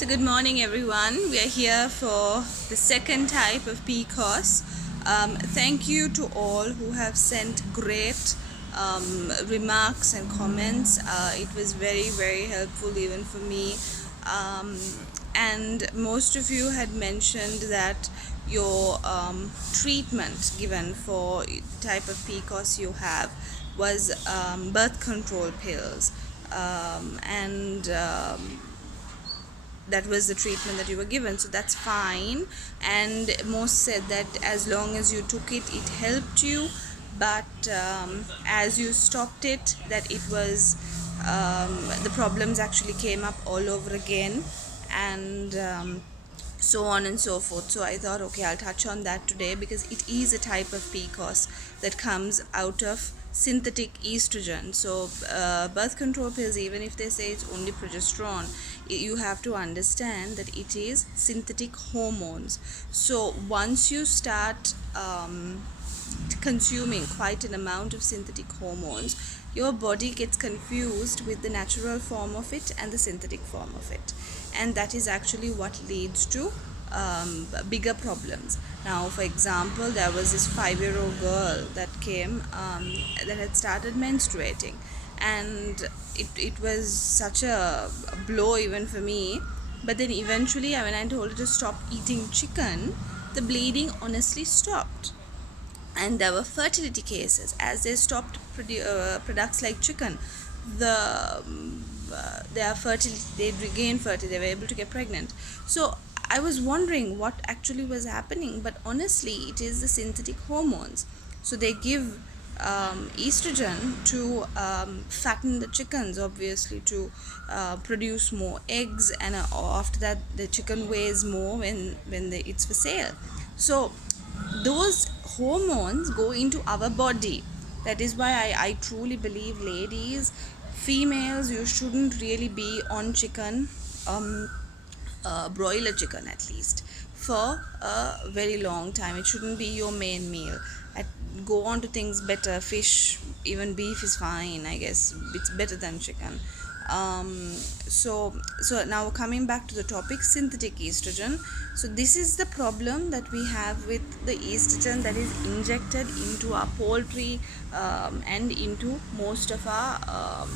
So good morning everyone. We are here for the second type of PCOS. Thank you to all who have sent great remarks and comments. It was very helpful even for me. And most of you had mentioned that your treatment given for the type of PCOS you have was birth control pills. And that was the treatment that you were given, so that's fine. And most said that as long as you took it, it helped you, but as you stopped it, that it was the problems actually came up all over again, and so on and so forth. So I thought, okay, I'll touch on that today because it is a type of PCOS that comes out of synthetic estrogen. So birth control pills, even if they say it's only progesterone, you have to understand that it is synthetic hormones. So once you start consuming quite an amount of synthetic hormones, your body gets confused with the natural form of it and the synthetic form of it, and that is actually what leads to bigger problems. Now, for example, there was this 5-year-old girl that came that had started menstruating, and it was such a blow even for me. But then eventually, when I told her to stop eating chicken, the bleeding honestly stopped. And there were fertility cases as they stopped products like chicken. Their fertility, they regained fertility, they were able to get pregnant. So I was wondering what actually was happening, but honestly it is the synthetic hormones. So they give estrogen to fatten the chickens, obviously, to produce more eggs, and after that the chicken weighs more when it's for sale. So those hormones go into our body. That is why I truly believe, ladies, females, you shouldn't really be on chicken, broiler chicken at least, for a very long time. It shouldn't be your main meal. Go on to things better. Fish, even beef is fine, I guess. It's better than chicken. So now coming back to the topic, synthetic estrogen. So this is the problem that we have with the estrogen that is injected into our poultry, and into most of our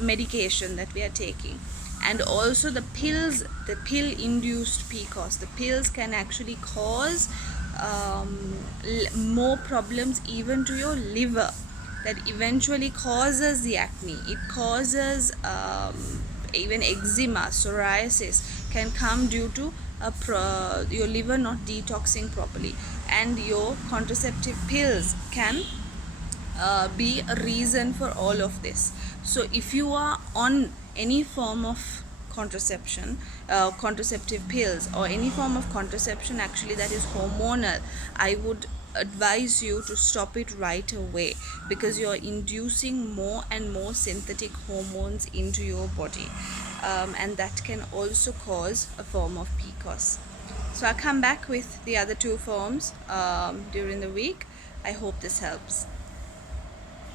medication that we are taking. And also the pills, the pill induced PCOS, the pills can actually cause more problems even to your liver, that eventually causes the acne. It causes even eczema, psoriasis can come due to your liver not detoxing properly. And your contraceptive pills can be a reason for all of this. So if you are on any form of contraception, contraceptive pills, or any form of contraception actually that is hormonal, I would advise you to stop it right away, because you're inducing more and more synthetic hormones into your body, and that can also cause a form of PCOS. So I'll come back with the other two forms during the week. I hope this helps.